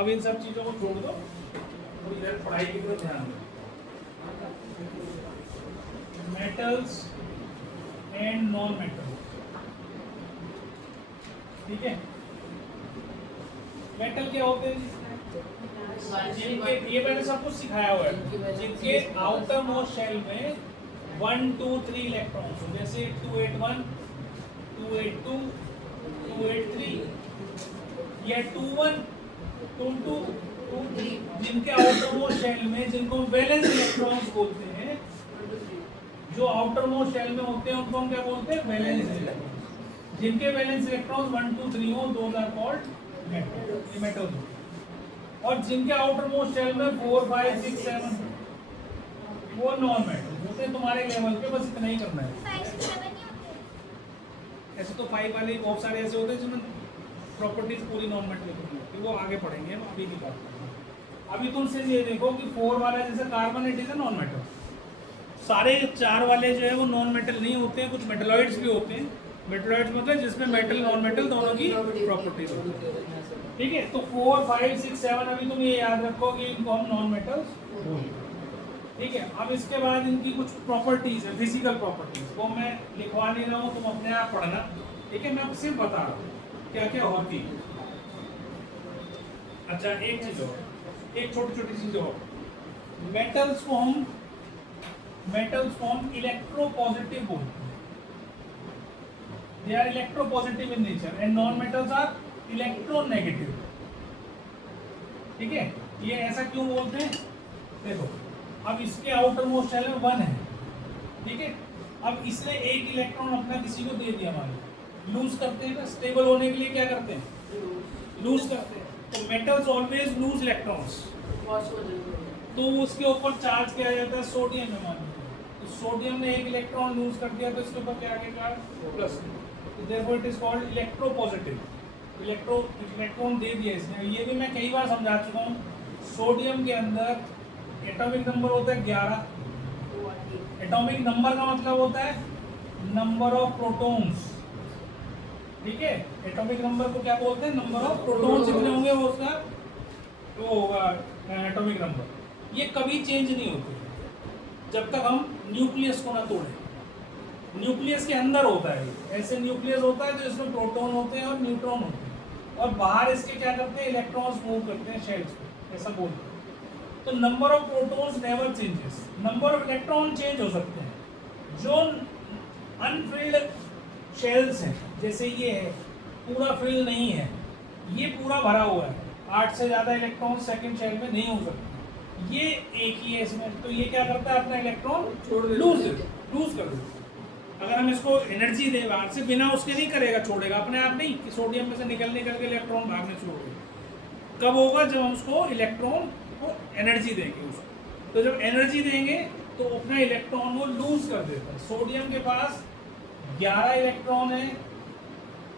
अब इन सब चीजों को छोड़ दो और इधर पढ़ाई की तरफ ध्यान दो। मेटल्स एंड नॉन मेटल्स, ठीक है। मेटल क्या होते हैं? जिनके, ये मैंने सब कुछ सिखाया हुआ है, जिनके आउटर मोस्ट शेल में 1 2 3 इलेक्ट्रॉन्स हो, जैसे 281 282 283 या 21 22 23, जिनके आउटर मोस्ट शेल में, जिनको वैलेंस इलेक्ट्रॉन्स बोलते हैं, जो आउटर मोस्ट शेल में होते हैं उनको हम क्या बोलते हैं? Valence electrons. जिनके वैलेंस इलेक्ट्रॉन्स 1 2 3 हो, दोज आर कॉल्ड मेटल्स। और जिनके आउटर मोस्ट शेल में 4 5 6 7 वो नॉन मेटल होते हैं। तुम्हारे लेवल पे बस इतना ही करना है। ऐसे तो 5 वाले बहुत सारे ऐसे होते हैं जिनमें प्रॉपर्टीज पूरी नॉन मेटल की होती है, वो आगे पढ़ेंगे, हम अभी की बात करेंगे। अभी तुम सिर्फ ये देखो कि 4 वाला जैसे carbon, it is a non metal. सारे 4 वाले जो है वो नॉन मेटल नहीं होते हैं, कुछ मेटलॉइड्स भी होते हैं। मेटलॉइड्स मतलब जिसमें मेटल नॉन मेटल दोनों की प्रॉपर्टीज होती है, ठीक है। तो 4 5 6 7 अभी तुम ये याद रखो कि इनको हम नॉन मेटल्स बोलते हैं, ठीक है। अब इसके बाद इनकी कुछ प्रॉपर्टीज है, फिजिकल प्रॉपर्टीज, वो मैं लिखवा नहीं रहा हूँ, तुम अपने आप पढ़ना, ठीक है। मैं सिर्फ बता रहा हूँ क्या क्या होती है। अच्छा, एक चीज और, एक छोटी छोटी चीज और, मेटल्स को हम इलेक्ट्रोपॉजिटिव बोलते हैं। They are electropositive in nature and non metals are electronegative, ठीक है। ये ऐसा क्यों बोलते हैं? देखो, अब इसके आउटर मोस्ट शेल में 1 है, ठीक है। अब इसने एक इलेक्ट्रॉन अपना किसी को दे दिया, मान लो लूज करते हैं ना, स्टेबल होने के लिए क्या करते हैं? लूज करते हैं। तो मेटल्स ऑलवेज लूज इलेक्ट्रॉन्स, तो उसके ऊपर चार्ज किया जाता है सोडियम में, मान लो तो सोडियम ने एक इलेक्ट्रॉन लूज कर दिया, तो इसके ऊपर क्या आएगा? प्लस। तो therefore it is called electropositive. Electron दे दिया इसने। ये भी मैं कई बार समझा चुका हूँ। सोडियम के अंदर एटॉमिक नंबर होता है 11। एटॉमिक नंबर का मतलब होता है नंबर ऑफ प्रोटॉन्स, ठीक है। एटॉमिक नंबर को क्या बोलते हैं? नंबर ऑफ प्रोटॉन्स जितने होंगे वो उसका वो होगा एटॉमिक नंबर। ये कभी चेंज नहीं होते जब तक हम न्यूक्लियस को ना तोड़ें। न्यूक्लियस के अंदर होता है, ऐसे न्यूक्लियस होता है तो इसमें प्रोटॉन होते हैं और न्यूट्रॉन होते हैं, और बाहर इसके क्या करते हैं? इलेक्ट्रॉन्स मूव करते हैं शेल्स पे, ऐसा बोलते हैं। तो number of protons never changes, number of electron change हो सकते हैं। जो अनफिल्ड शेल्स हैं, जैसे ये है, पूरा फिल नहीं है, ये पूरा भरा हुआ है, 8 से ज़्यादा इलेक्ट्रॉन सेकंड शेल में नहीं हो सकते, ये एक ही है इसमें, तो ये क्या करता है? अपना इलेक्ट्रॉन लूज कर देता। अगर हम इसको एनर्जी दें बाहर से, बिना उसके नहीं करेगा, छोड़ेगा अपने आप नहीं, कि सोडियम में से निकलने करके इलेक्ट्रॉन भागने शुरू हो गए। कब होगा? जब हम उसको इलेक्ट्रॉन को एनर्जी देंगे उसको। तो जब एनर्जी देंगे तो अपना इलेक्ट्रॉन वो लूज कर देता है। सोडियम के पास 11 इलेक्ट्रॉन है,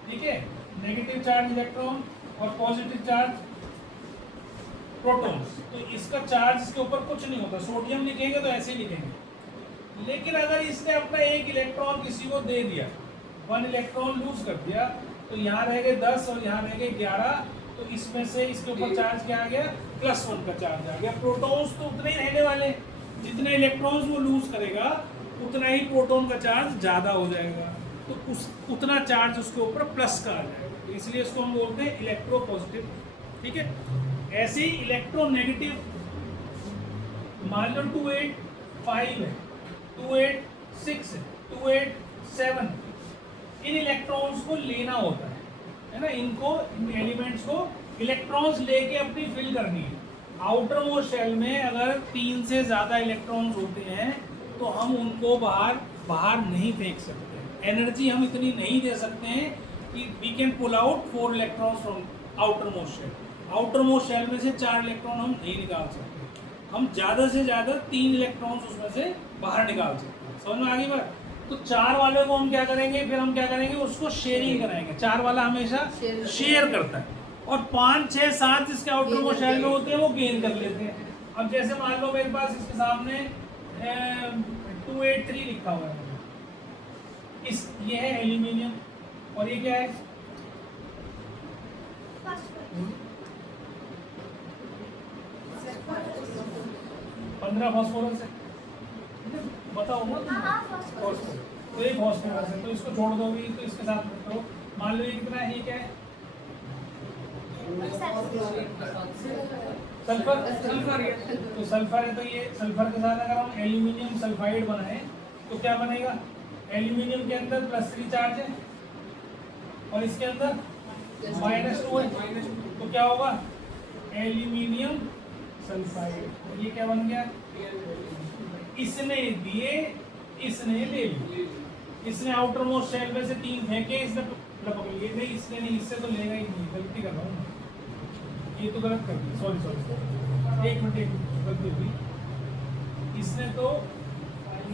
ठीक है, नेगेटिव चार्ज इलेक्ट्रॉन और पॉजिटिव चार्ज प्रोटॉन्स। तो इसका चार्ज इसके ऊपर कुछ नहीं होता, सोडियम लिखेंगे तो ऐसे ही लिखेंगे। लेकिन अगर इसने अपना एक इलेक्ट्रॉन किसी को दे दिया, 1 इलेक्ट्रॉन लूज कर दिया, तो यहाँ रह गए 10 और यहाँ रह गए 11, तो इसमें से इसके ऊपर चार्ज क्या आ गया? +1 का चार्ज आ गया। प्रोटॉन्स तो उतने ही रहने वाले, जितने इलेक्ट्रॉन्स वो लूज करेगा उतना ही प्रोटॉन का चार्ज ज़्यादा हो जाएगा, तो उतना चार्ज उसके ऊपर प्लस का आ जाएगा, तो इसलिए इसको हम बोलते हैं इलेक्ट्रोपॉजिटिव, ठीक है। ऐसे ही इलेक्ट्रोनेगेटिव, मान लो 285 है, 286 है, 287, इन इलेक्ट्रॉन्स को लेना होता है ना, इनको, इन एलिमेंट्स को इलेक्ट्रॉन्स लेके अपनी फिल करनी है। आउटर मोस्ट शेल में अगर 3 से ज़्यादा इलेक्ट्रॉन्स होते हैं तो हम उनको बाहर नहीं फेंक सकते, एनर्जी हम इतनी नहीं दे सकते हैं कि we can pull out 4 electrons from outer most shell. Outer most shell में से 4 इलेक्ट्रॉन हम नहीं निकाल सकते, हम ज़्यादा से ज़्यादा 3 इलेक्ट्रॉन्स उसमें से बाहर निकाल सकते हैं। समझ में आ गई बात? तो 4 वाले को हम क्या करेंगे? फिर हम क्या करेंगे? उसको शेयरिंग कराएंगे। 4 वाला हमेशा शेयर करता है, और 5 6 7 जिसके आउटर मोस्ट शेल में होते हैं वो गेन कर लेते हैं। अब जैसे मान लो मेरे पास इसके सामने 283 लिखा हुआ है, ये है एल्यूमिनियम, और ये क्या है? 15 फास्फोरस है, बताओ ना फास्फोरस, तो ये फास्फोरस है, तो इसको छोड़ दोगे तो इसके साथ तो मान लो ये कितना है, ये क्या है, सल्फर, तो सल्फर है, तो ये सल्फर के साथ अगर हम एल्यूमिनियम सल्फाइड बनाए तो क्या बनेगा, एल्यूमिनियम के अंदर +3 चार्ज है और इसके अंदर -2 है, तो क्या होगा, एल्यूमिनियम सल्फाइड, ये क्या बन गया, इसने दिए इसने ले लिए, इसने आउटर मोस्ट शेल में से 3 फेंके, इसने लपक लिए, नहीं इसने नहीं, इससे तो लेगा ही नहीं, गलती कर रहा हूँ, ये तो गलत कर दी, सॉरी, एक मिनट गलती हुई, इसने तो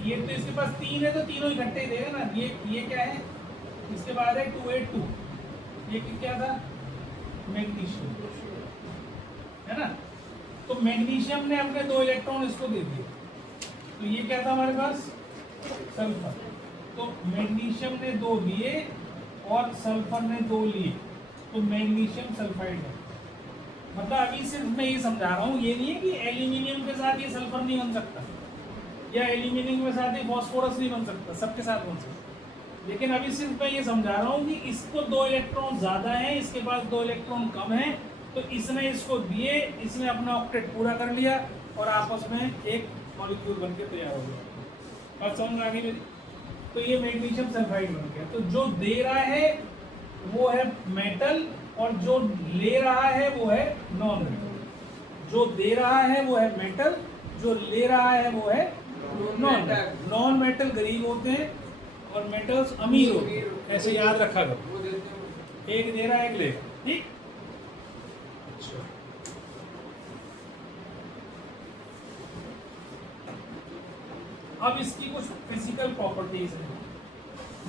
ये तो इसके पास 3 है तो तीनों इकट्ठे ही देगा ना, ये क्या है, इसके बाद है 282, ये क्या था, मैग्नीशियम है ना, तो मैग्नीशियम ने अपने 2 इलेक्ट्रॉन इसको दे दिए, तो ये क्या था हमारे पास, सल्फर, तो मैग्नीशियम ने 2 दिए और सल्फर ने 2 लिए, तो मैग्नीशियम सल्फाइड है, मतलब अभी सिर्फ मैं ये समझा रहा हूँ, ये नहीं है कि एल्यूमिनियम के साथ ये सल्फर नहीं बन सकता या एल्यूमिनियम के साथ ये फास्फोरस नहीं बन सकता, सबके साथ बन सकता, लेकिन अभी सिर्फ मैं ये समझा रहा हूँ कि इसको 2 इलेक्ट्रॉन ज्यादा है, इसके पास 2 इलेक्ट्रॉन कम है, तो इसने इसको दिए, इसने अपना ऑक्टेट पूरा कर लिया और आपस में एक मॉलिक्यूल बनके तैयार हो गया, और समझ आ गई मेरी, तो ये मैग्नीशियम सल्फाइड बन गया, तो जो दे रहा है वो है मेटल और जो ले रहा है वो है नॉन मेटल, जो दे रहा है वो है मेटल, जो ले रहा है वो है नॉन मेटल गरीब होते हैं और मेटल्स अमीर होते हैं, ऐसे याद रखा करो, एक दे रहा है एक लेगा, ठीक। अब इसकी कुछ फिजिकल प्रॉपर्टीज है,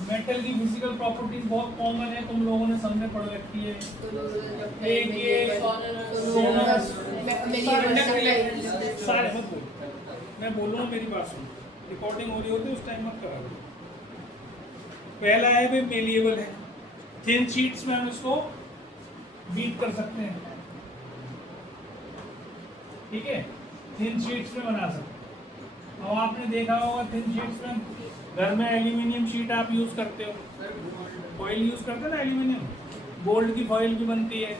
मेटल की फिजिकल प्रॉपर्टीज बहुत कॉमन है, तुम लोगों ने सबने पढ़ रखी है, एक ये सारे मत बोलो, मैं बोल रहा हूँ मेरी बात सुनो, रिकॉर्डिंग हो रही होती है उस टाइम मत करा। पहला है भाई मेलिएबल है, थिन शीट्स में हम इसको बीट कर सकते हैं, ठीक है, थिन शीट्स में बना सकते हैं। अब आपने देखा होगा थिन शीट्स में, घर में एल्यूमिनियम शीट आप यूज करते हो, फॉइल यूज करते हो ना एल्यूमिनियम, गोल्ड की फॉइल भी बनती है,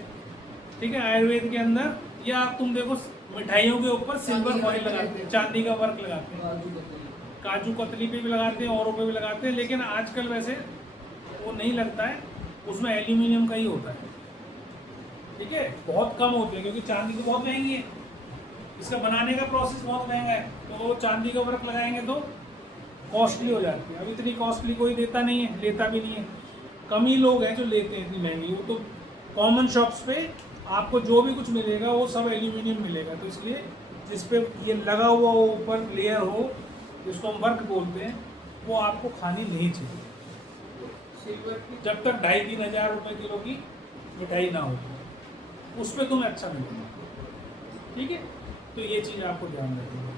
ठीक है, आयुर्वेद के अंदर, या आप तुम देखो मिठाइयों के ऊपर सिल्वर फॉइल लगाते हैं, चांदी का वर्क लगाते हैं, काजू कतली पे भी लगाते हैं, औरों पे भी लगाते हैं, लेकिन आजकल वैसे वो नहीं लगता है, उसमें एल्यूमिनियम का ही होता है, ठीक है, बहुत कम होते हैं क्योंकि चांदी तो बहुत महंगी है, इसका बनाने का प्रोसेस बहुत महंगा है, तो चांदी का वर्क लगाएंगे तो कॉस्टली हो जाती है। अब इतनी कॉस्टली कोई देता नहीं है, लेता भी नहीं है, कम ही लोग हैं जो लेते हैं इतनी महंगी, वो तो कॉमन शॉप्स पे आपको जो भी कुछ मिलेगा वो सब एल्यूमिनियम मिलेगा, तो इसलिए जिस पे ये लगा हुआ हो ऊपर लेयर हो, जिसको हम वर्क बोलते हैं, वो आपको खानी नहीं चाहिए जब तक 2,500-3 हज़ार रुपये किलो की मिठाई ना हो, उस पर तुम्हें अच्छा मिलेगा, ठीक है, तो ये चीज़ आपको ध्यान रखनी है।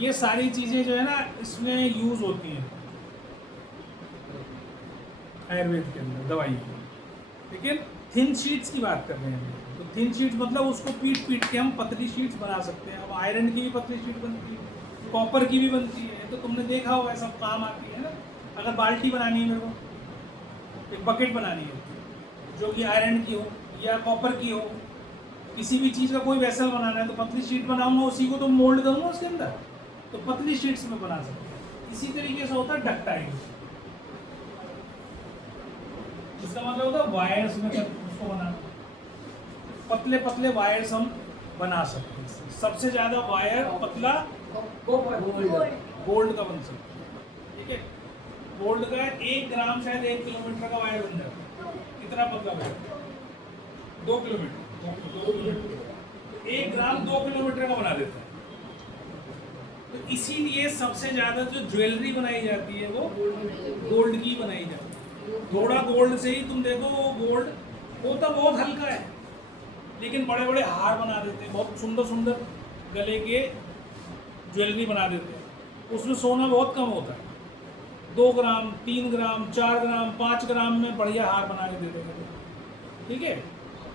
ये सारी चीज़ें जो है ना इसमें यूज़ होती हैं आयुर्वेद के अंदर दवाई की, लेकिन थिन शीट्स की बात कर रहे हैं, तो थिन शीट्स मतलब उसको पीट के हम पतली शीट्स बना सकते हैं। अब आयरन की भी पतली शीट बनती है, कॉपर की भी बनती है, तो तुमने देखा होगा सब काम आती है ना। अगर बाल्टी बनानी है मेरे को, एक बकेट बनानी है जो कि आयरन की हो या कॉपर की हो, किसी भी चीज़ का कोई वेसल बनाना है तो पतली शीट बनाऊंगा, उसी को तो मोल्ड करूँगा उसके अंदर, तो पतली शीट्स में बना सकते हैं। इसी तरीके से होता है डक्टाइल, इसका मतलब होता है वायर्स में उसको बनाना, पतले पतले वायर्स हम बना सकते हैं। सबसे ज़्यादा वायर पतला गोल्ड का बन सकता है, ठीक है, गोल्ड का 1 ग्राम शायद 1 किलोमीटर का वायर बन जाता है, इतना पतला वायर, 2 किलोमीटर, 1 ग्राम 2 किलोमीटर का बना देता है। तो इसीलिए सबसे ज़्यादा जो ज्वेलरी बनाई जाती है वो गोल्ड की बनाई जाती है। थोड़ा गोल्ड से ही तुम देखो, वो गोल्ड होता बहुत हल्का है, लेकिन बड़े बड़े हार बना देते हैं, बहुत सुंदर सुंदर गले के ज्वेलरी बना देते हैं, उसमें सोना बहुत कम होता है, 2 ग्राम 3 ग्राम 4 ग्राम 5 ग्राम में बढ़िया हार बना के दे देंगे, ठीक है,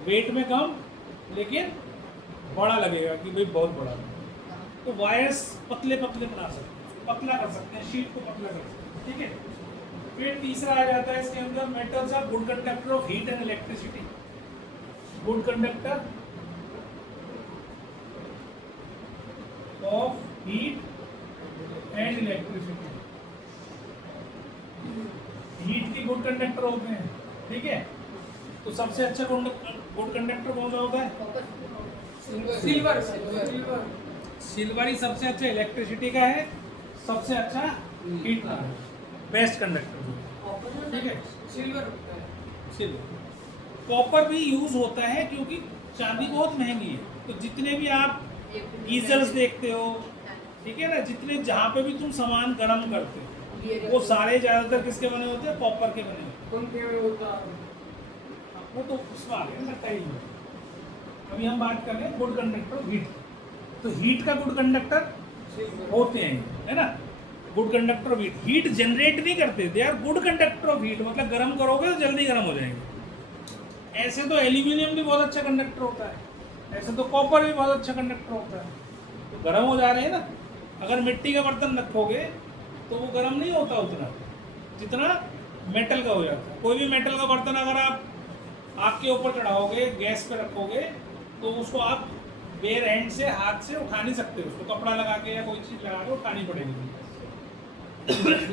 वेट में कम लेकिन बड़ा लगेगा कि भाई बहुत बड़ा है। तो वायर्स पतले पतले बना सकते हैं, पतला कर सकते हैं, शीट को पतला कर सकते हैं, ठीक है। फिर तीसरा आ जाता है इसके अंदर metals are good conductor of heat and electricity, good conductor of heat and electricity, heat के गुड कंडक्टर होते हैं, ठीक है। तो सबसे अच्छा गुड कंडक्टर कौन सा होता है? सिल्वर। सिल्वर ही सबसे अच्छा इलेक्ट्रिसिटी का है, सबसे अच्छा हीट का है, बेस्ट कंडक्टर, ठीक है। सिल्वर कॉपर भी यूज होता है क्योंकि चांदी बहुत महंगी है, तो जितने भी आप गीजर्स देखते हो, ठीक है ना, जितने जहाँ पे भी तुम सामान गर्म करते हो वो सारे ज्यादातर किसके बने होते हैं? कॉपर के बने होते कौन के होता हैं। वो तो उसमें आ गया ना टाइम में। अभी हम बात कर रहे हैं गुड कंडक्टर ऑफ हीट। तो हीट का गुड कंडक्टर होते हैं, है ना, good conductor of heat. Heat generate नहीं करते थे यार, गुड कंडक्टर ऑफ हीट मतलब गर्म करोगे तो जल्दी गर्म हो जाएंगे। ऐसे तो एल्यूमिनियम भी बहुत अच्छा कंडक्टर होता है, ऐसे तो कॉपर भी बहुत अच्छा कंडक्टर होता है, तो गर्म हो जा रहे हैं ना। अगर मिट्टी का बर्तन रखोगे तो वो गर्म नहीं होता उतना जितना मेटल का हो जाता है। कोई भी मेटल का बर्तन अगर आप आग के ऊपर चढ़ाओगे, गैस पे रखोगे, तो उसको आप बेयर हैंड से, हाथ से उठा नहीं सकते, उसको कपड़ा लगा के या कोई चीज़ लगा के उठानी पड़ेगी।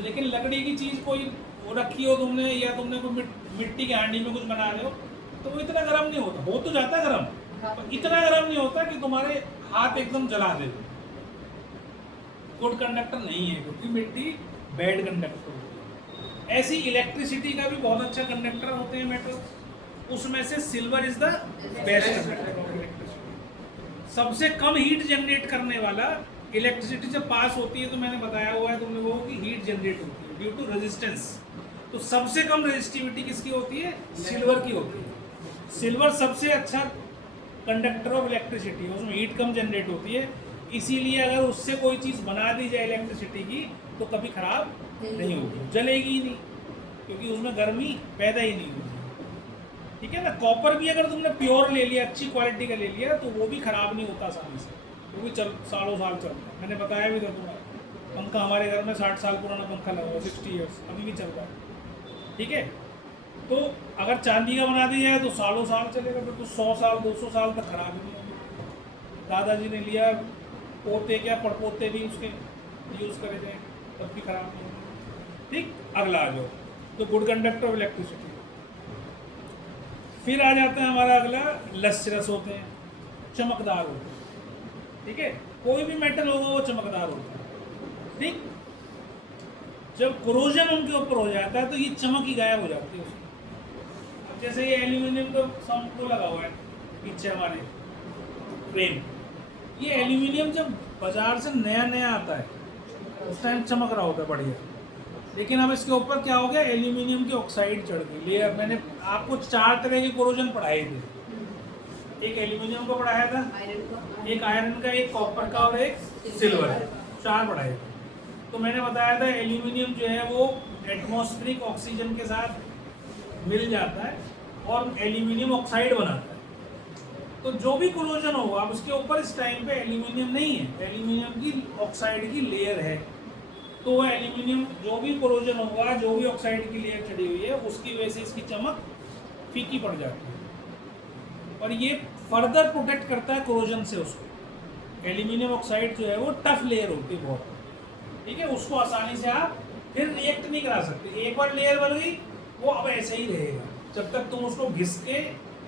लेकिन लकड़ी की चीज़ कोई वो रखी हो तुमने, या तुमने कोई मिट्टी के हांडी में कुछ बना रहे हो, तो वो इतना गर्म नहीं होता। हो तो जाता है गर्म, पर इतना गर्म नहीं होता कि तुम्हारे हाथ एकदम जला दे। गुड कंडक्टर नहीं है क्योंकि मिट्टी बैड कंडक्टर होती है। ऐसी इलेक्ट्रिसिटी का भी बहुत अच्छा कंडक्टर होते हैं मेटल, उसमें से silver is the best conductor of electricity. सबसे कम हीट जनरेट करने वाला, इलेक्ट्रिसिटी जब पास होती है तो मैंने बताया हुआ है तुम लोगों की हीट जनरेट होती है ड्यू टू रेजिस्टेंस। तो सबसे कम रेजिस्टिविटी किसकी होती है? सिल्वर की होती है। सिल्वर सबसे अच्छा कंडक्टर ऑफ इलेक्ट्रिसिटी है, उसमें हीट कम जनरेट होती है, इसीलिए अगर उससे कोई चीज़ बना दी जाए इलेक्ट्रिसिटी की तो कभी खराब नहीं होगी, जलेगी ही नहीं, क्योंकि उसमें गर्मी पैदा ही नहीं होगी, ठीक है ना। कॉपर भी अगर तुमने प्योर ले लिया, अच्छी क्वालिटी का ले लिया, तो वो भी खराब नहीं होता आसानी से, वो भी सालों साल चलता है। मैंने बताया भी था तुम्हें, पंखा हमारे घर में 60 साल पुराना पंखा लगा हुआ, 60 ईयर्स, अभी भी चल रहा है, ठीक है। तो अगर चांदी का बना दिया जाए तो सालों साल चलेगा, फिर तो 100 साल 200 साल तक खराब ही नहीं होगी। दादाजी ने लिया, पोते क्या पड़पोते भी उसके यूज़ करे जाए, तब भी खराब नहीं होगी, ठीक। अगला आ जाओ, तो गुड कंडक्टर ऑफ इलेक्ट्रिसिटी। फिर आ जाता है हमारा अगला, लस्ट्रस होते हैं, चमकदार होते हैं, ठीक है। कोई भी मेटल होगा वो चमकदार होता है, ठीक। जब कोरोजन उनके ऊपर हो जाता है तो ये चमक ही गायब हो जाती है उसकी। अब जैसे ये एल्यूमिनियम का को लगा हुआ है पीछे हमारे फ्रेम, ये एल्यूमिनियम जब बाजार से नया नया आता है उस टाइम चमक रहा होता है बढ़िया, लेकिन अब इसके ऊपर क्या हो गया, एल्यूमिनियम की ऑक्साइड चढ़ गई लेयर। मैंने आपको 4 तरह के कोरोजन पढ़ाए थे, एक एल्यूमिनियम का पढ़ाया था, एक आयरन का, एक कॉपर का और एक सिल्वर, 4 पढ़ाए थे। तो मैंने बताया था एल्यूमिनियम जो है वो एटमॉस्फेरिक ऑक्सीजन के साथ मिल जाता है और एल्यूमिनियम ऑक्साइड बनाता है। तो जो भी कोरोजन होगा, अब उसके ऊपर इस टाइम पे एल्यूमिनियम नहीं है, एल्यूमिनियम की ऑक्साइड की लेयर है, तो वो एल्यूमिनियम जो भी कोरोजन होगा, जो भी ऑक्साइड की लेयर चढ़ी हुई है, उसकी वजह से इसकी चमक फीकी पड़ जाती है और ये फर्दर प्रोटेक्ट करता है कोरोजन से उसको। एल्यूमिनियम ऑक्साइड जो है वो टफ लेयर होती है बहुत, ठीक है, उसको आसानी से आप फिर रिएक्ट नहीं करा सकते। एक बार लेयर बन गई वो अब ऐसे ही रहेगा जब तक तुम उसको घिस के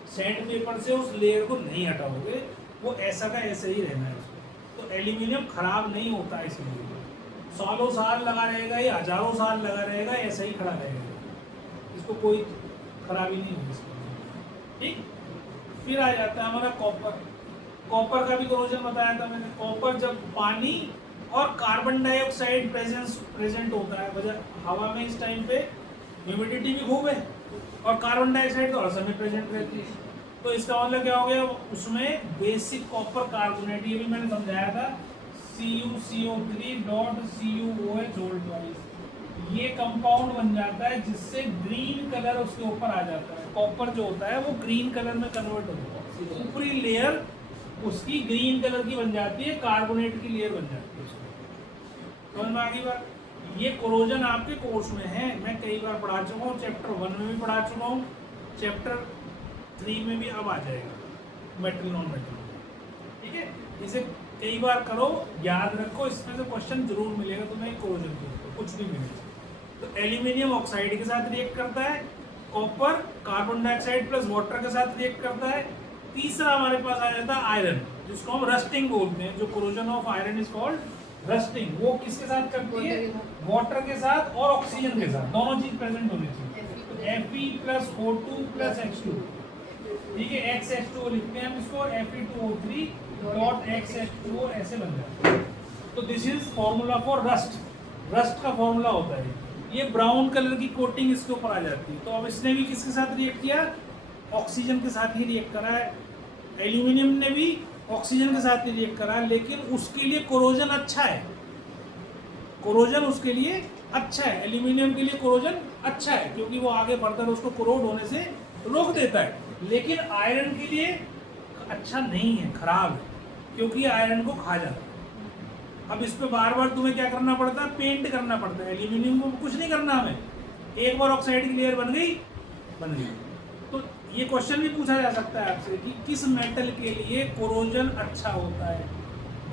सैंड पेपर से उस लेयर को नहीं हटाओगे, वो ऐसा का ऐसे ही रहना है उसको। तो एल्यूमिनियम खराब नहीं होता है, इसलिए सालों साल लगा रहेगा या हजारों साल लगा रहेगा, ऐसा ही खड़ा रहेगा, इसको कोई खराबी नहीं होगी इसको, ठीक। फिर आ जाता है हमारा कॉपर। कॉपर का भी कोरोजन बताया था मैंने। कॉपर जब पानी और कार्बन डाइऑक्साइड प्रेजेंट होता है, वजह हवा में इस टाइम पे ह्यूमिडिटी भी खूब है और कार्बन डाइऑक्साइड तो हर समय प्रेजेंट रहती है, तो इसका मतलब क्या हो गया, उसमें बेसिक कॉपर कार्बोनेट, ये भी मैंने समझाया था, CuCO3.CuOH, ये कंपाउंड बन जाता है जिससे ग्रीन कलर उसके ऊपर आ जाता है। कॉपर जो होता है वो ग्रीन कलर में कन्वर्ट हो जाता है, ऊपरी लेयर उसकी ग्रीन कलर की बन जाती है, कार्बोनेट की लेयर बन जाती है उसमें। समझ में आ गई बात? ये कोरोजन आपके कोर्स में है, मैं कई बार पढ़ा चुका हूँ, चैप्टर 1 में भी पढ़ा चुका हूँ, चैप्टर 3 में भी अब आ जाएगा मेटल नॉन मेटल। ठीक है, इसे कई बार करो, याद रखो, इसमें से क्वेश्चन जरूर मिलेगा तुम्हें कोरोजन के ऊपर, कुछ भी मिलेगा। तो एल्यूमिनियम ऑक्साइड के साथ रिएक्ट करता है, copper carbon dioxide plus water के साथ रिएक्ट करता है। तीसरा हमारे पास आ जाता है आयरन, जिसको हम रस्टिंग बोलते हैं, जो corrosion of iron is called rusting. वो किसके साथ करती है? वाटर के साथ और ऑक्सीजन के साथ, दोनों चीज प्रेजेंट होनी चाहिए। Fe+O2+H2, ठीक है, XH2 लिखते हैं हम इसको, Fe2O3.XH2O ऐसे बन जाता है। तो this is formula for rust, rust का फॉर्मूला होता है ये। ब्राउन कलर की कोटिंग इसके ऊपर आ जाती है। तो अब इसने भी किसके साथ रिएक्ट किया? ऑक्सीजन के साथ ही रिएक्ट करा है। एल्यूमिनियम ने भी ऑक्सीजन के साथ ही रिएक्ट करा है, लेकिन उसके लिए कोरोजन अच्छा है, कोरोजन उसके लिए अच्छा है। एल्यूमिनियम के लिए कोरोजन अच्छा है क्योंकि वो आगे बढ़कर उसको कोरोड होने से रोक देता है, लेकिन आयरन के लिए अच्छा नहीं है, खराब है, क्योंकि आयरन को खा जाता है। अब इस पे बार बार तुम्हें क्या करना पड़ता है? पेंट करना पड़ता है। एल्यूमिनियम को कुछ नहीं करना हमें, एक बार ऑक्साइड की लेयर बन गई, बन गई। तो ये क्वेश्चन भी पूछा जा सकता है आपसे कि किस मेटल के लिए कोरोजन अच्छा होता है?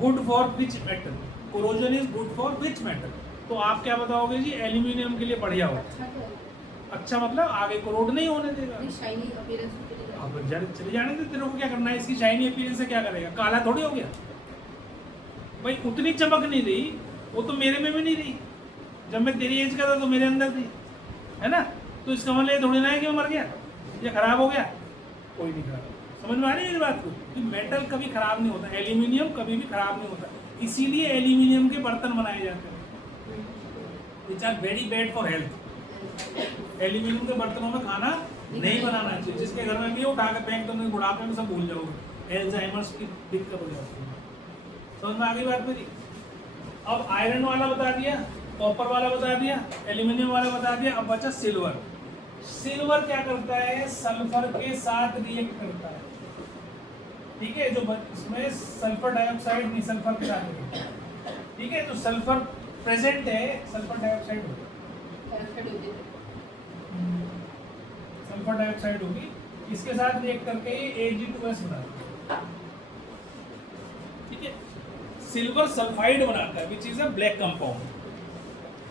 Good for which metal? Corrosion is good for which metal? तो आप क्या बताओगे जी? एल्यूमिनियम के लिए बढ़िया होता है। अच्छा मतलब आगे कोरोड नहीं होने देगा। अब चले जाने दे, तेरे को क्या करना है? इसकी शाइनी अपीयरेंस से क्या करेगा? काला थोड़ी हो गया भाई, उतनी चमक नहीं रही, वो तो मेरे में भी नहीं रही। जब मैं तेरी एज का था तो मेरे अंदर थी, है ना? तो इसका मतलब ये थोड़ी ना है कि वो मर गया या खराब हो गया, कोई नहीं खराब। समझ में आ रही है मेरी बात को? कि मेटल कभी खराब नहीं होता, एल्यूमिनियम कभी भी खराब नहीं होता, इसीलिए एल्यूमिनियम के बर्तन बनाए जाते हैं, which are very bad for health. Aluminium के बर्तनों में खाना नहीं बनाना चाहिए। जिसके घर में भी उठा के फेंक दो, बुढ़ापे में सब भूल जाओगे, एल्जाइमर्स की दिक्कत हो जाती है। समझ में आ गई बात मेरी? अब आयरन वाला बता दिया, कॉपर वाला बता दिया, एल्यूमिनियम वाला बता दिया, अब बचा सिल्वर। सिल्वर क्या करता है? सल्फर के साथ रिएक्ट करता है, ठीक है, जो इसमें सल्फर डाइऑक्साइड नहीं, सल्फर के साथ रिएक्ट करता है, ठीक है। तो सल्फर प्रेजेंट है, सल्फर डाइऑक्साइड होगी, सल्फर डाइऑक्साइड होगी, इसके साथ रिएक्ट करके ये Ag2S बनाता है, ठीक है। सिल्वर सल्फाइड बनाता है, which is a black compound.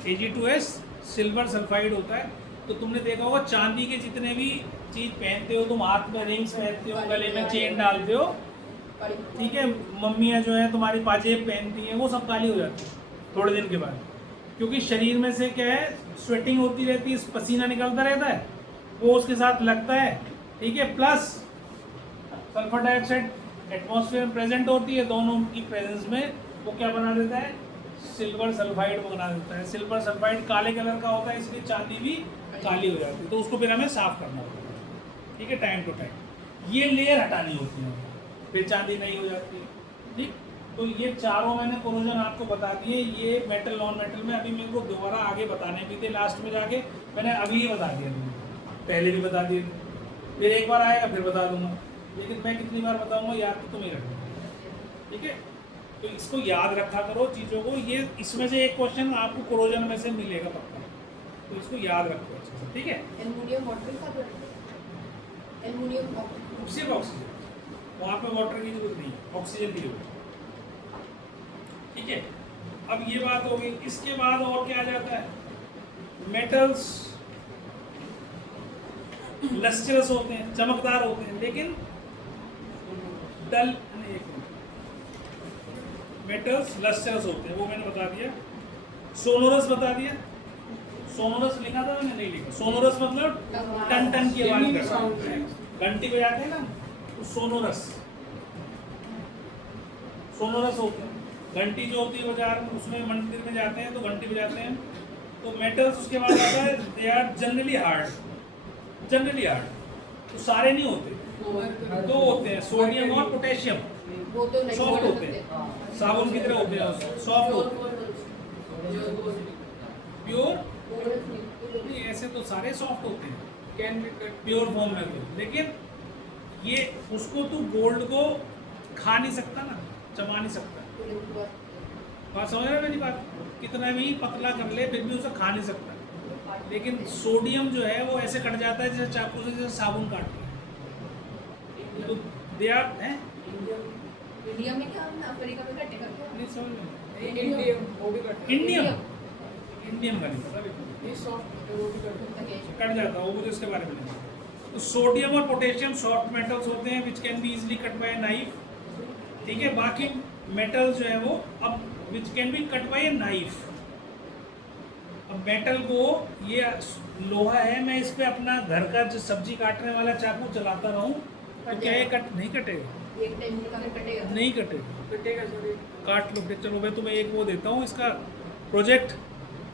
Ag2S silver sulphide होता है। तो तुमने देखा होगा चांदी के जितने भी चीज पहनते हो तुम, हाथ में रिंग्स पहनते हो, गले में चेन डालते हो, ठीक है, मम्मियाँ जो है तुम्हारी पाजेब पहनती हैं, वो सब काली हो जाती है थोड़े दिन के बाद, क्योंकि शरीर में से क्या है, स्वेटिंग होती रहती है, पसीना निकलता रहता है, वो उसके साथ लगता है, ठीक है। प्लस सल्फर डाइऑक्साइड एटमॉस्फेयर में प्रेजेंट होती है, दोनों की प्रेजेंस में वो क्या बना देता है? सिल्वर सल्फाइड बना देता है। सिल्वर सल्फाइड काले कलर का होता है, इसलिए चांदी भी काली हो जाती है, तो उसको फिर हमें साफ करना होता है, ठीक है, टाइम टू टाइम। ये लेयर हटानी होती है, फिर चांदी नहीं हो जाती है, ठीक। तो ये चारों मैंने कोरोजन आपको बता दिए। ये मेटल नॉन मेटल में अभी मेरे को दोबारा आगे बताने भी थे, लास्ट में जाके मैंने अभी ही बता दिया, पहले भी बता दिए थे, फिर एक बार आएगा फिर बता दूंगा, लेकिन मैं कितनी बार बताऊंगा याद तो तुम ही रखना, ठीक है। तो इसको याद रखा करो चीज़ों को, ये इसमें से एक क्वेश्चन आपको कोरोजन में से मिलेगा पक्का, तो इसको याद रखो अच्छे से, ठीक है। एल्युमिनियम वाटर का तो एल्युमिनियम सिर्फ ऑक्सीजन, वहाँ पे वाटर की जरूरत नहीं, ऑक्सीजन की जरूरत, ठीक है। अब ये बात हो गई। इसके बाद और क्या आ जाता है? मेटल्स लस्ट्रस होते हैं, चमकदार होते हैं, लेकिन डल, मेटल्स लस्ट्रस होते हैं, वो मैंने बता दिया। सोनोरस बता दिया, सोनोरस लिखा था मैंने? नहीं लिखा। सोनोरस मतलब टन टन की आवाज करता है, घंटी बजाते हैं ना, तो सोनोरस, सोनोरस होते हैं। घंटी जो होती है बाजार में, उसमें मंदिर में जाते हैं तो घंटी बजाते हैं। तो मेटल्स उसके बाद आता है, they are generally hard, generally hard, तो सारे नहीं होते, दो होते हैं, सोडियम और पोटेशियम, वो तो सॉफ्ट होते हैं, साबुन की तरह होते हैं, सॉफ्ट होते हैं, प्योर नहीं, ऐसे तो सारे सॉफ्ट होते हैं, कैन बी प्योर फॉर्म में तो, लेकिन ये उसको तू गोल्ड को खा नहीं सकता ना, चबा नहीं सकता। बात समझ रहे हैं मेरी बात? कितना भी पतला कर ले फिर भी उसे खा नहीं सकता। लेकिन सोडियम जो है वो ऐसे कट जाता है जैसे चाकू से, जैसे साबुन काट के। तो दे आर हैं इंडिया में क्या अफ्रीका में कटेगा क्या? नहीं समझ में इंडियम वो भी कट इंडियम इंडियम का नहीं पता बिल्कुल, ये सॉफ्ट वो भी कट कट जाता है वो, मुझे उसके बारे में नहीं पता। तो सोडियम और पोटेशियम सॉफ्ट मेटल्स होते हैं which can be easily cut by knife. ठीक है, बाकी मेटल जो है वो अब which can be cut by knife. अब मेटल को, ये लोहा है, मैं इस पे अपना घर का जो सब्जी काटने वाला चाकू चलाता रहूं तो क्या ये कट नहीं कटेगा? एक टाइम निकाल कटेगा नहीं कटेगा, कटेगा सर। काट लो। चलो मैं तुम्हें एक वो देता हूँ इसका प्रोजेक्ट,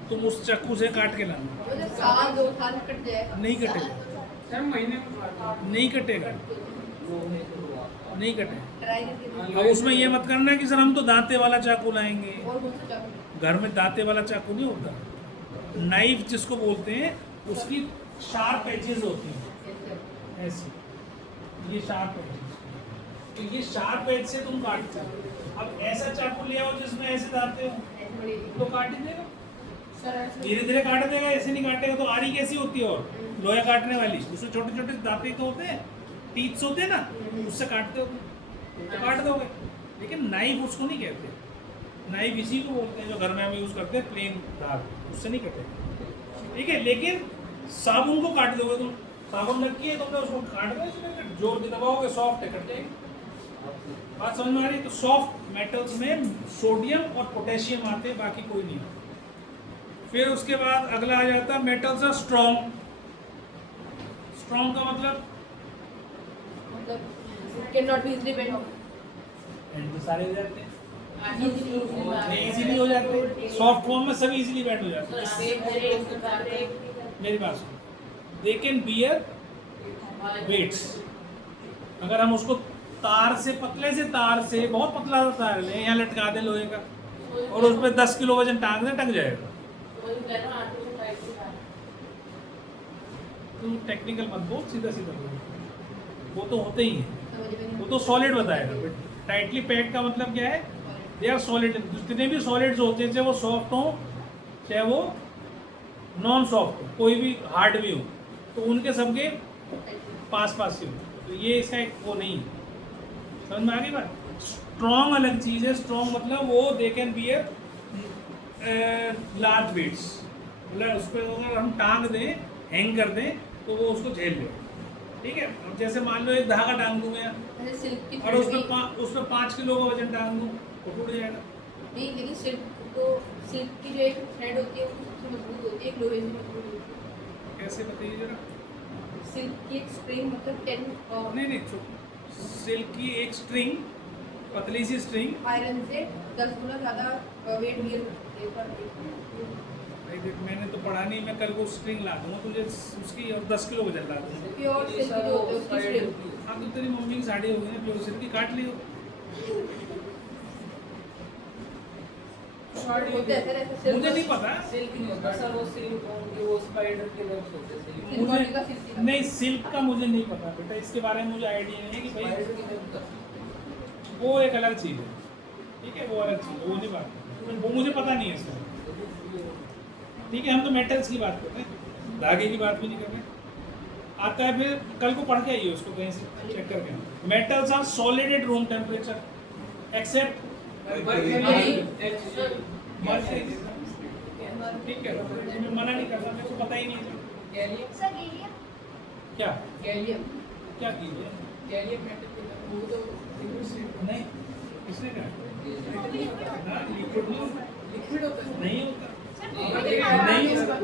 तुम उस चाकू से काट के लाना। मतलब साल 2 साल कट जाएगा। नहीं कटेगा, सर महीने में काट नहीं कटेगा, नहीं कटेगा। ट्राई करके अब उसमें ये मत करना कि सर हम तो दांते वाला चाकू लाएंगे। और कौन सा चाकू? घर में दांते वाला चाकू नहीं होता, नाइफ जिसको बोलते हैं, उसकी शार्प एजेस होती हैं ऐसी, ये शार्प एजेस, तो ये शार्प एज से तुम काटते हो। अब ऐसा चाकू ले आओ जिसमें ऐसे दांते हो तो काट ही देगा, धीरे धीरे काट देगा, ऐसे नहीं काटेगा। तो आरी कैसी होती है और लोहे काटने वाली, उसमें छोटे छोटे दांते तो होते हैं, टीथ्स होते हैं ना, उससे काटते हो तो काट दोगे। लेकिन नाइफ उसको नहीं कहते, नाइफ इसी को बोलते हैं जो घर में हम यूज़ करते हैं, प्लेन धार, उससे नहीं कटेगा। ठीक है, लेकिन साबुन को काट दोगे तुम, साबुन रखी है तुमने, उसको काट दो, जोर के दबाओगे, सॉफ्ट है, कट जाएगी। बात समझ में आ रही? तो सॉफ्ट मेटल्स में सोडियम और पोटेशियम आते हैं, बाकी कोई नहीं। फिर उसके बाद अगला आ जाता है मेटल्स आर स्ट्रॉन्ग। स्ट्रॉन्ग का मतलब can not be easily bend. And तो सारे हो जाते हैं, नहीं इजीली हो जाते हैं, सॉफ्ट फॉर्म में सभी इजीली बैठ हो जाते हैं। मेरी बात सुनो, दे कैन बियर वेट्स। अगर हम उसको तार से, पतले से तार से, बहुत पतला सा तार ले, यहाँ लटका दे लोहे का, और उस पर 10 किलो वजन टांग दे, टक जाएगा। तुम टेक्निकल मत बोल, सीधा सीधा बोल, वो तो होते ही है, वो तो सॉलिड बताएगा। टाइटली पैक्ड का मतलब क्या है? They are solid. जितने भी सॉलिड्स होते हैं, चाहे वो सॉफ्ट हो चाहे वो नॉन सॉफ्ट हो, कोई भी हार्ड भी हो, तो उनके सबके पास पास ही हो। तो ये इसका एक वो नहीं है, समझ में आ गई बात? स्ट्रॉन्ग अलग चीज़ है। स्ट्रॉन्ग मतलब वो they can bear large weights, मतलब उस पर अगर हम टांग दें, हैंग कर दें, तो वो उसको झेल ले। ठीक है, अब जैसे मान लो एक धागा टांग दूँ मैं, जैसे सिल्क की और उसमें 5 किलो का वजन टांग दूँ, तो टूट जाएगा। नहीं, लेकिन सिल्क की जो एक थ्रेड होती है वो सबसे मजबूत होती है, एक लोहे से मजबूत होती है। कैसे बताइए जरा? सिल्क की एक स्ट्रिंग मतलब 10 नहीं, सिल्क की एक स्ट्रिंग, पतली सी स्ट्रिंग, आयरन से 10 गुना ज़्यादा वेट बियर करती है पर भाई देख, मैंने तो पढ़ा नहीं, मैं कल को स्ट्रिंग ला दूँगा तुझे उसकी, और 10 किलो वजन ला दूँगा। प्योर सिल्क जो होती है उसकी स्ट्रिंग। हाँ, तो तेरी मम्मी की साड़ी होगी ना प्योर सिल्क की, काट लियो। होते हैं सर ऐसे मुझे नहीं पता, सिल्क नहीं होता सर, वो सिल्क होंगे, वो स्पाइडर के वेब्स होते हैं सिल्क। सिल्क बॉडी का सिल्क का। नहीं, सिल्क का मुझे नहीं पता बेटा, इसके बारे में मुझे आइडिया नहीं है कि स्पाइडर भाई की वेब वो एक अलग चीज़ है। ठीक है, वो अलग चीज़ है, वो नहीं बात, वो मुझे पता नहीं है इसका। ठीक है, हम तो मेटल्स की बात करते हैं, धागे की बात भी नहीं कर रहे। आता है फिर कल को पढ़ के आइए उसको कहीं से चेक करके। Metals are solid at room temperature except mercury. ठीक है, मैं मना नहीं करता, मेरे को पता ही नहीं है। सर गैलियम क्या गैलियम क्या कीजिए? गैलियम मेटल वो तो नहीं, किसने कहा? हाँ, लिक्विड नहीं होता, नहीं होता। नहीं होता।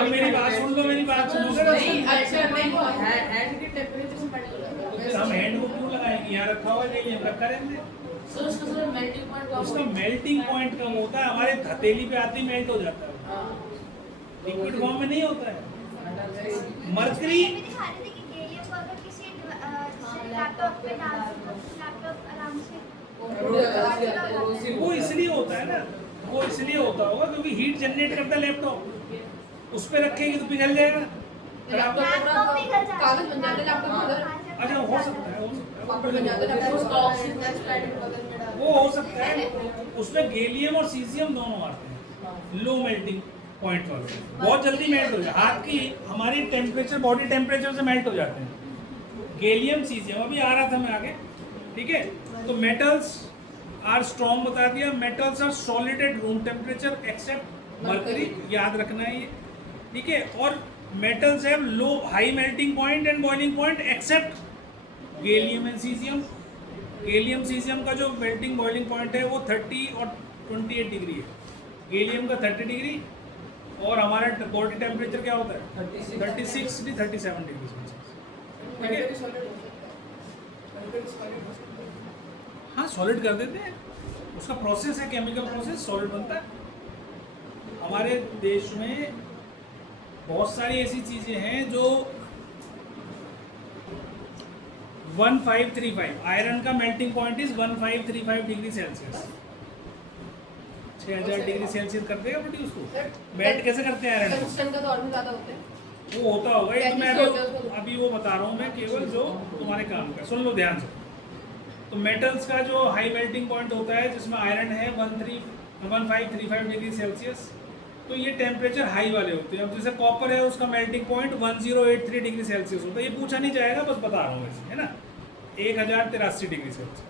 अब मेरी बात सुन लो, मेरी बात सुनो। नहीं, अच्छा नहीं, वो हैंड के टेम्परेचर से मेटल होता है। तो फिर हम हैंड को क्यों लगाएंगे? यहाँ रखा हुआ है, नहीं रखा रहने। सर उसका सर मेल्टिंग पॉइंट कम उसका मेल्टिंग पॉइंट कम होता है, हमारे हथेली पे आते ही मेल्ट हो जाता है, लिक्विड फॉर्म में नहीं होता है। मर्करी मैं दिखा रही थी कि गैलियम को अगर किसी लैपटॉप पे डाल दो, लैपटॉप आराम से वो इसलिए होता है ना, वो इसलिए होता होगा क्योंकि हीट जनरेट करता है लैपटॉप, उस पर रखेंगे तो पिघल जाएगा। लैपटॉप लैपटॉप पिघल जाता है, कागज बन जाता है लैपटॉप हाँ, अंदर। हाँ, जब अच्छा हो सकता है पापड़ बन जाता है वो उसका ऑक्सीजन स्प्रेड बदल में डाल हो सकता है। उसमें गैलियम और सीजियम दोनों आते हैं लो मेल्टिंग पॉइंट वाले, बहुत जल्दी मेल्ट हो जाए। हाथ की हमारी टेम्परेचर बॉडी टेम्परेचर से मेल्ट हो जाते हैं गैलियम सीजियम। अभी आ रहा था मैं आगे, ठीक है। तो मेटल्स आर स्ट्रॉन्ग बता दिया, metals are solid at room temperature except mercury, याद रखना है ये, ठीक है। और metals have low high melting point and boiling point except gallium and caesium. Gallium caesium का जो मेल्टिंग बॉइलिंग पॉइंट है वो 30 और 28 डिग्री है, गैलियम का 30 डिग्री, और हमारा बॉडी टेम्परेचर क्या होता है 36 से 37 डिग्री सेल्सियस, ठीक है। हाँ सॉलिड कर देते हैं, उसका प्रोसेस है, केमिकल प्रोसेस, सॉलिड बनता है। हमारे देश में बहुत सारी ऐसी चीजें हैं जो 1535, आयरन का melting point is 1535 degree Celsius, 6000 degree Celsius कर देगा बेटी उसको। मेल्ट कैसे करते हैं आयरन को? टंगस्टन का तो और भी ज्यादा होता है। वो होता होगा, ये तो मैं अभी वो बता रहा हूँ मैं केवल जो तुम्हारे काम का। सुन लो ध्यान से। तो मेटल्स का जो हाई मेल्टिंग पॉइंट होता है जिसमें आयरन है 1535 डिग्री सेल्सियस, तो ये टेम्परेचर हाई वाले होते हैं। अब जैसे कॉपर है उसका मेल्टिंग पॉइंट 1083 डिग्री सेल्सियस होता है, ये पूछा नहीं जाएगा, बस बता रहा हूँ वैसे, है ना, 1083 डिग्री सेल्सियस।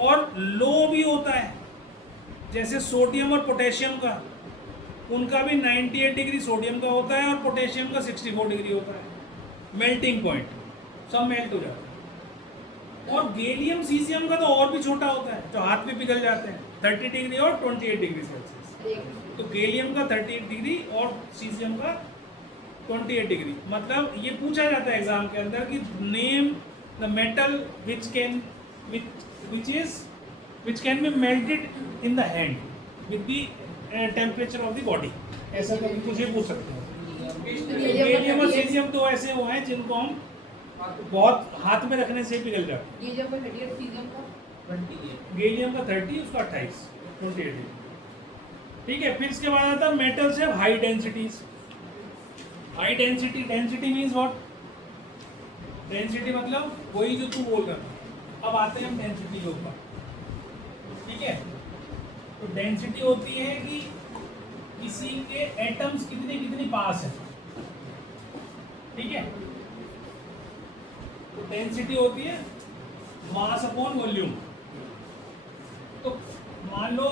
और लो भी होता है, जैसे सोडियम और पोटेशियम का, उनका भी 98 डिग्री सोडियम का होता है और पोटेशियम का 64 डिग्री होता है मेल्टिंग पॉइंट, सब मेल्ट हो जाता है। और गैलियम सीजियम का तो और भी छोटा होता है, जो हाथ में पिघल जाते हैं, 30 डिग्री और 28 डिग्री सेल्सियस। तो गैलियम का 38 डिग्री और सीजियम का 28 डिग्री। मतलब ये पूछा जाता है एग्जाम के अंदर कि name the metal which can be melted in the hand with the temperature of the body, ऐसा कभी कुछ पूछ सकते हैं। गैलियम और सीजियम तो ऐसे वो हैं जिनको हम बहुत हाथ में रखने से पिघल जाते हैं। ये जब हेडियर सीजन का गैलियम का 30, उसका 28, 28, ठीक है। फिर इसके बाद आता है मेटल्स है high densities. High density, density means what? Density मतलब वही जो तू बोल रहा था। अब आते हैं हम डेंसिटी के ऊपर, ठीक है। तो डेंसिटी होती है कि किसी के एटम्स कितने कितने पास है, ठीक है। तो डेंसिटी होती है मास अपॉन वॉल्यूम। तो मान लो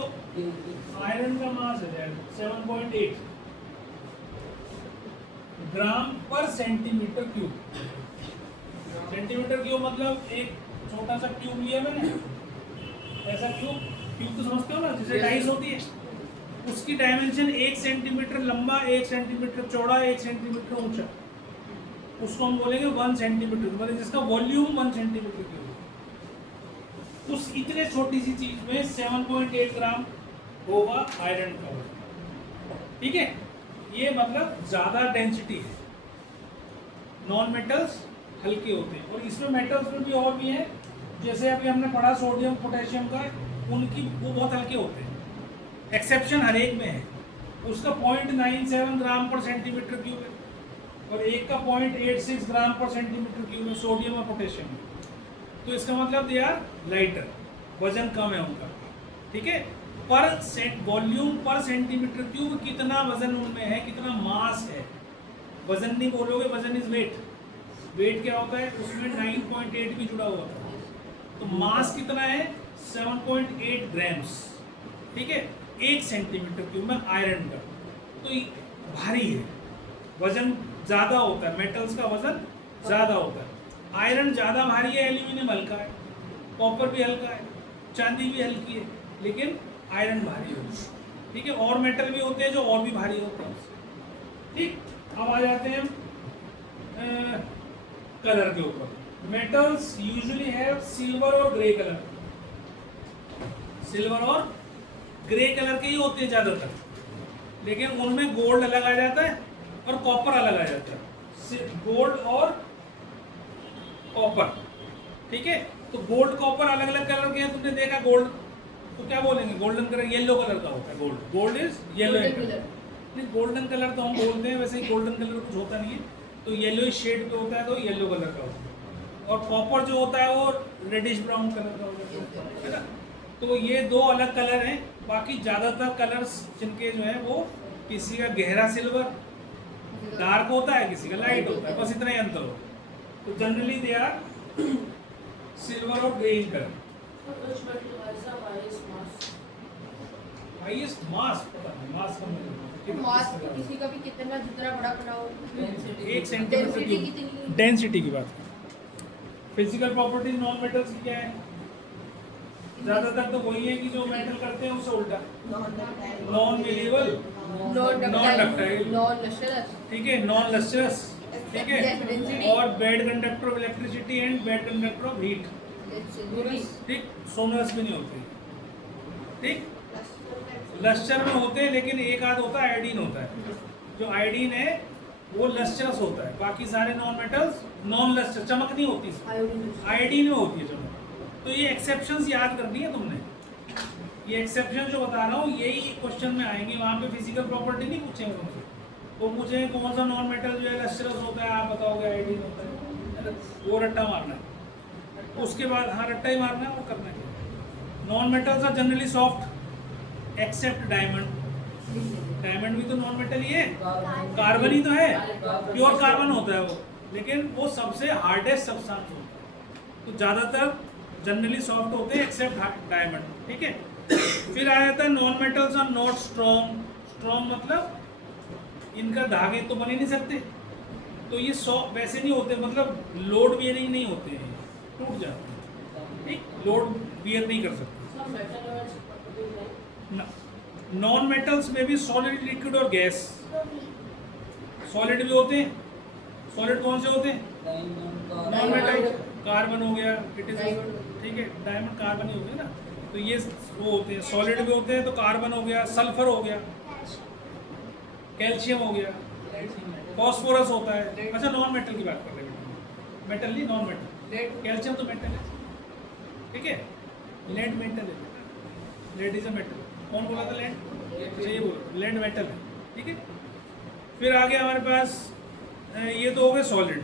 आयरन का मास है 7.8 ग्राम पर सेंटीमीटर क्यूब। सेंटीमीटर क्यूब मतलब एक छोटा सा क्यूब लिया मैंने, ऐसा क्यूब तो समझते हो ना, जैसे डाइस होती है, उसकी डायमेंशन 1 सेंटीमीटर लंबा, 1 सेंटीमीटर चौड़ा, 1 सेंटीमीटर ऊंचा, उसको हम बोलेंगे 1 सेंटीमीटर, मतलब जिसका वॉल्यूम 1 सेंटीमीटर क्यूब। उस इतने छोटी सी चीज में 7.8 ग्राम होगा आयरन का, ठीक है। ये मतलब ज्यादा डेंसिटी है। नॉन मेटल्स हल्के होते हैं, और इसमें मेटल्स में भी और भी है, जैसे अभी हमने पढ़ा सोडियम पोटेशियम का, उनकी वो बहुत हल्के होते हैं, एक्सेप्शन हर एक में है। उसका 0.97 ग्राम पर सेंटीमीटर क्यूब है, और एक का 0.86 ग्राम पर सेंटीमीटर क्यूब है सोडियम और पोटेशियम में। तो इसका मतलब दे आर लाइटर, वजन कम है उनका, ठीक है। पर वॉल्यूम पर सेंटीमीटर क्यूब कितना वजन उनमें है, कितना मास है, वजन नहीं बोलोगे, वजन इज वेट। वेट क्या होता है, उसमें 9.8 भी जुड़ा हुआ था। तो मास कितना है 7.8 ग्राम्स, ठीक है, 1 सेंटीमीटर क्यूब में आयरन का। तो ये भारी है, वजन ज़्यादा होता है, मेटल्स का वजन ज़्यादा होता है। आयरन ज़्यादा भारी है, एल्यूमिनियम हल्का है, कॉपर भी हल्का है, चांदी भी हल्की है, लेकिन आयरन भारी होता है, ठीक है। और मेटल भी होते हैं जो और भी भारी होते हैं, ठीक। अब आ जाते हैं कलर के ऊपर। मेटल्स यूजुअली हैव सिल्वर और ग्रे कलर, सिल्वर और ग्रे कलर के ही होते हैं ज़्यादातर, लेकिन उनमें गोल्ड अलग आ जाता है और कॉपर अलग आ जाता है। गोल्ड और कॉपर, ठीक है। तो गोल्ड कॉपर अलग अलग कलर के हैं, तुमने देखा गोल्ड तो क्या बोलेंगे, गोल्डन कलर, येलो कलर का होता है gold, gold is yellow colour. नहीं, गोल्डन कलर तो हम बोलते हैं, वैसे ही गोल्डन कलर कुछ होता नहीं है, तो येलो शेड पे होता है, तो येलो कलर का होता है। और कॉपर जो होता है वो रेडिश ब्राउन कलर का होता है ना। तो ये दो अलग कलर हैं, बाकी ज़्यादातर कलर्स जिनके जो है वो किसी का गहरा सिल्वर डार्क होता है, किसी का लाइट होता है, बस इतना ही अंतर होता है। तो जनरली दे आर सिल्वर और ग्रे इन कलर। हाईएस्ट मास पता नहीं, मास का मतलब मास तो किसी का भी कितना जितना बड़ा बनाओ, 1 सेंटीमीटर डेंसिटी की कितनी, डेंसिटी की बात। फिजिकल प्रॉपर्टीज नॉन मेटल्स की क्या है? ज्यादातर तो वही है कि जो मेटल करते हैं उससे उल्टा, non variable, non ductile, non lustrous, ठीक है, नॉन लस्टरस, ठीक है, Density. और bad conductor of electricity and bad conductor of heat, ठीक, सोनरस भी नहीं होते, ठीक। लस्टर में होते हैं लेकिन एक आध होता है आयोडीन होता है, जो आयोडीन है वो लस्टरस होता है, बाकी सारे नॉन मेटल्स नॉन लस्टर, चमक नहीं होती, आयोडीन में होती है चमक। तो ये एक्सेप्शंस याद करनी है तुमने, ये एक्सेप्शन जो बता रहा हूँ यही क्वेश्चन में आएंगे, वहाँ पे फिजिकल प्रॉपर्टी नहीं पूछेंगे तुमसे, वो पूछेंगे कौन सा नॉन मेटल जो है लस्टरस होता है, आप बताओगे आयोडीन होता है, वो रट्टा मारना है। उसके बाद हाँ रट्टा ही मारना है, वो करना है। Non metals are generally soft except diamond, diamond भी तो नॉन मेटल ही है, कार्बन ही तो है, प्योर कार्बन होता है वो, लेकिन वो सबसे हार्डेस्ट सब्सटेंस होता है, तो ज़्यादातर जनरली सॉफ्ट होते हैं एक्सेप्ट डायमंड, ठीक है। फिर आ जाता है non metals are not strong, strong मतलब इनका धागे तो बन ही नहीं सकते, तो ये वैसे नहीं होते, मतलब लोड बियरिंग नहीं होते हैं, टूट जाते हैं, ठीक, लोड बियर नहीं कर सकते। नॉन मेटल्स में भी सॉलिड, लिक्विड और गैस, सॉलिड भी होते हैं, सॉलिड कौन से होते हैं? नॉन मेटल, कार्बन हो गया, इट इज, ठीक है, डायमंड कार्बन ही हो गया ना, तो ये वो होते हैं, सॉलिड भी होते हैं, तो कार्बन हो गया, सल्फर हो गया, कैल्शियम हो गया, फॉस्फोरस होता है। अच्छा नॉन मेटल की बात कर रहे हैं, मेटल नहीं नॉन मेटल, कैल्शियम तो मेटल है, ठीक है, लेड मेटल है, लेड इज अ मेटल, कौन बोला था लेड? सही बोलो, लेड मेटल है, ठीक है। फिर आगे हमारे पास ये तो हो गए सॉलिड।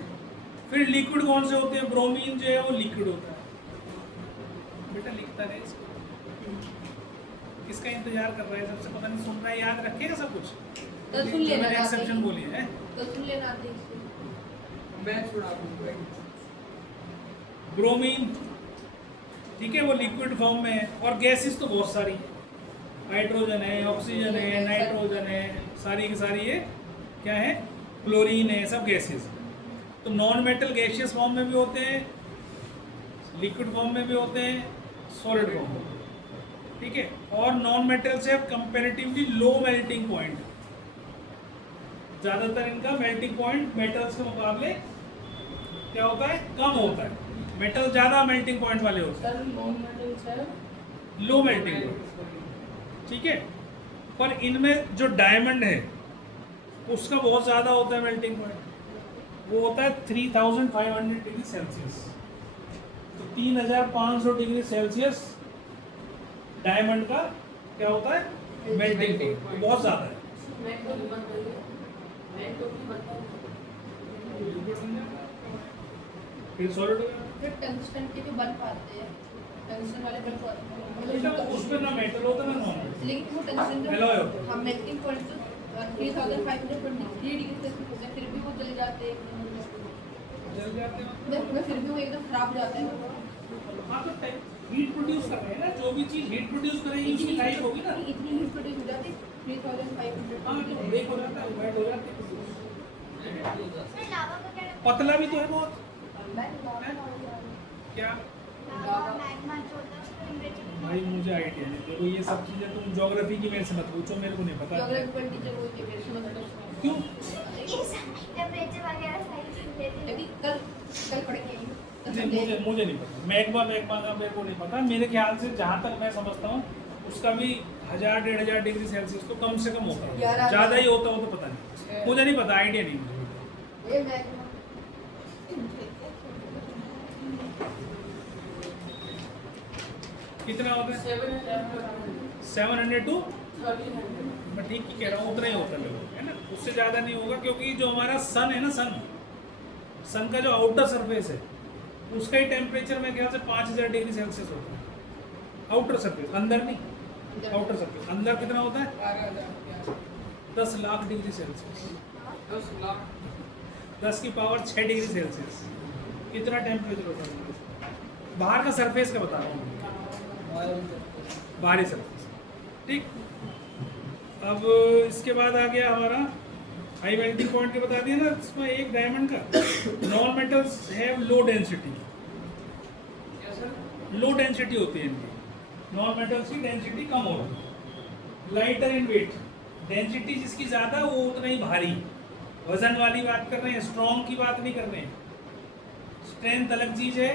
फिर लिक्विड कौन से होते हैं? ब्रोमीन जो है वो लिक्विड होता है, बेटा लिखता रहे इसको, किसका इंतजार कर रहा है सबसे, पता नहीं सुन रहा है, याद रखेगा सब कुछ, तो सुन लेना, एक्सेप्शन बोलिए है, तो सुन लेना आते मैं छुड़ा दूंगा। ब्रोमीन, ठीक है, वो लिक्विड फॉर्म में है, और गैसेस तो बहुत सारी है, हाइड्रोजन है, ऑक्सीजन है, नाइट्रोजन है, सारी की सारी ये क्या है, क्लोरीन है, सब गैसेस। तो नॉन मेटल गैसियस फॉर्म में भी होते हैं, लिक्विड फॉर्म में भी होते हैं, सॉलिड फॉर्म में, ठीक है। और non metals have comparatively low melting point, ज़्यादातर इनका मेल्टिंग पॉइंट मेटल्स के मुकाबले क्या होता है, कम होता है, मेटल ज़्यादा मेल्टिंग पॉइंट वाले होते हैं, लो मेल्टिंग पॉइंट, ठीक है। पर इनमें जो डायमंड है उसका बहुत ज़्यादा होता है मेल्टिंग पॉइंट, वो होता है 3500 डिग्री सेल्सियस, तो 3500 डिग्री सेल्सियस डायमंड का क्या होता है, मेल्टिंग पॉइंट, बहुत ज़्यादा है। फिर सॉलिड हो गया, फिर टंगस्टन के जो बल्ब आते हैं, टंगस्टन वाले बल्ब आते बेटा हैं, उस पर ना मेटल होता है ना नॉन मेटल, लेकिन वो टंगस्टन हेलो जो हम मेल्टिंग पॉइंट तो 3523 डिग्री सेल्सियस होते हैं, फिर भी वो जल जाते हैं, जल जाते हैं, मैं फिर भी वो एकदम खराब हो जाते हैं। हाँ तो हीट प्रोड्यूस कर रहे हैं ना, जो भी चीज़ हीट प्रोड्यूस करेगी उसकी लाइफ होगी ना, इतनी हीट प्रोड्यूस हो जाती है 3500। हाँ तो ब्रेक हो जाता है, वाइट हो जाती है, इसमें लावा वगैरह पतला भी तो है बहुत, क्या लावा मैग्मा जो होता है उसको टेम्परेचर भाई मुझे आइडिया नहीं, देखो ये सब चीज़ें तुम ज्योग्राफी की मेरे से मत पूछो, मेरे को नहीं पता ज्योग्राफी पर टीचर वो थे मेरे से मतलब क्यों, टेम्परेचर वगैरह सही देते अभी कल पढ़ेंगे नहीं, मुझे नहीं पता, मैग्मा का मेरे को नहीं पता, मेरे ख्याल से जहाँ तक मैं समझता हूँ उसका भी 1000-1500 डिग्री सेल्सियस तो कम से कम होता है, 11,000 ज़्यादा ही होता हो तो पता नहीं, मुझे नहीं पता, आइडिया नहीं मुझे। ये मैग्मा कितना होता है 700 टू, मैं ठीक ही कह रहा हूँ, उतना ही होता है ना, उससे ज़्यादा नहीं होगा, क्योंकि जो हमारा सन है ना, सन का जो आउटर सरफेस है उसका ही टेम्परेचर मेरे ख्याल से 5000 डिग्री सेल्सियस होता है, आउटर सरफेस, अंदर नहीं, आउटर सरफेस। अंदर कितना होता है? 10 लाख डिग्री सेल्सियस, 10 लाख 10 की पावर 6 डिग्री सेल्सियस, कितना टेम्परेचर होता है बाहर का सरफेस का बता रहा हूँ, बाहरी सरफेस। ठीक, अब इसके बाद आ गया हमारा हाई मेल्टिंग पॉइंट के बता दिया ना, इसमें एक डायमंड का non metals have low density, low density होती है इनकी, नॉन मेटल्स की डेंसिटी कम होती है। लाइटर इन वेट, डेंसिटी जिसकी ज़्यादा वो उतना ही भारी, वजन वाली बात कर रहे हैं, स्ट्रॉन्ग की बात नहीं कर रहे हैं। स्ट्रेंथ अलग चीज़ है,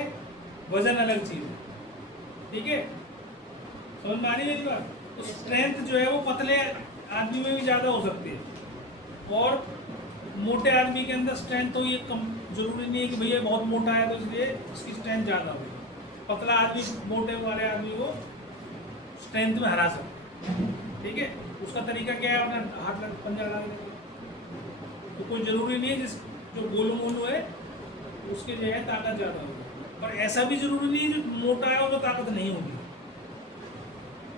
वजन अलग चीज़ है, ठीक है, समझ में आ रही है मेरी बात? तो स्ट्रेंथ जो है वो पतले आदमी में भी ज़्यादा हो सकती है, और मोटे आदमी के अंदर स्ट्रेंथ तो ये कम, जरूरी नहीं है कि भैया बहुत मोटा है तो इसलिए उसकी स्ट्रेंथ ज़्यादा होगी। पतला आदमी मोटे वाले आदमी को स्ट्रेंथ में हरा सकता है, ठीक है। उसका तरीका क्या है? अपना हाथ लग पंजा लगा देना, तो कोई ज़रूरी नहीं है जिस जो गोलू मोलू है उसके जो है ताकत ज़्यादा होगी, और ऐसा भी ज़रूरी नहीं है जो मोटा है वो तो ताकत नहीं होगी।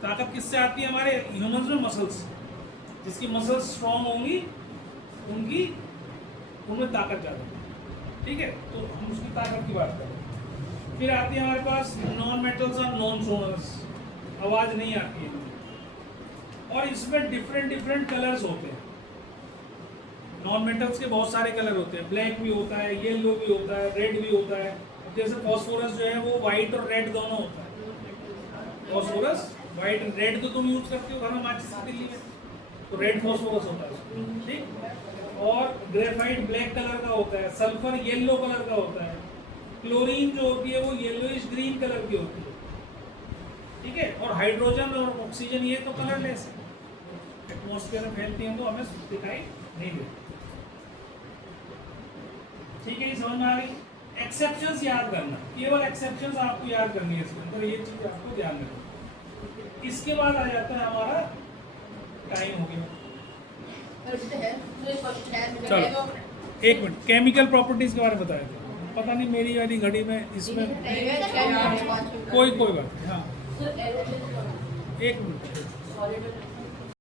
ताकत किससे आती है? हमारे ह्यूमंस में मसल्स, जिसकी मसल्स स्ट्रॉन्ग होंगी उनमें ताकत ज़्यादा होगी, ठीक है। तो हम उसकी ताकत की बात करें। फिर आती है हमारे पास नॉन मेटल्स और नॉन सोनर्स, आवाज़ नहीं आती है, और इसमें डिफरेंट कलर्स होते हैं। नॉन मेटल्स के बहुत सारे कलर होते हैं, ब्लैक भी होता है, येलो भी होता है, रेड भी होता है। जैसे फॉस्फोरस जो है वो वाइट और रेड दोनों होता है। फॉस्फोरस वाइट, रेड तो तुम यूज करते हो घर में माचिस की दिल्ली में, तो रेड फॉस्फोरस होता है, ठीक। और ग्रेफाइट ब्लैक कलर का होता है, सल्फर येलो कलर का होता है, क्लोरीन जो होती है वो येलोइश ग्रीन कलर की होती है, ठीक है। और हाइड्रोजन और ऑक्सीजन ये तो कलरलेस है, एटमॉस्फेयर में फैलती हैं तो हमें दिखाई नहीं देती, ठीक है। ये समझ में आ गई? एक्सेप्शंस याद करना, केवल एक्सेप्शंस आपको याद करनी है इसके अंदर, ये चीज आपको ध्यान रखना। इसके बाद आ जाता है हमारा टाइम हो गया, चलो एक मिनट, केमिकल प्रॉपर्टीज के बारे में बताया था, पता नहीं मेरी वाली घड़ी में इसमें कोई बात नहीं, हाँ एक मिनट।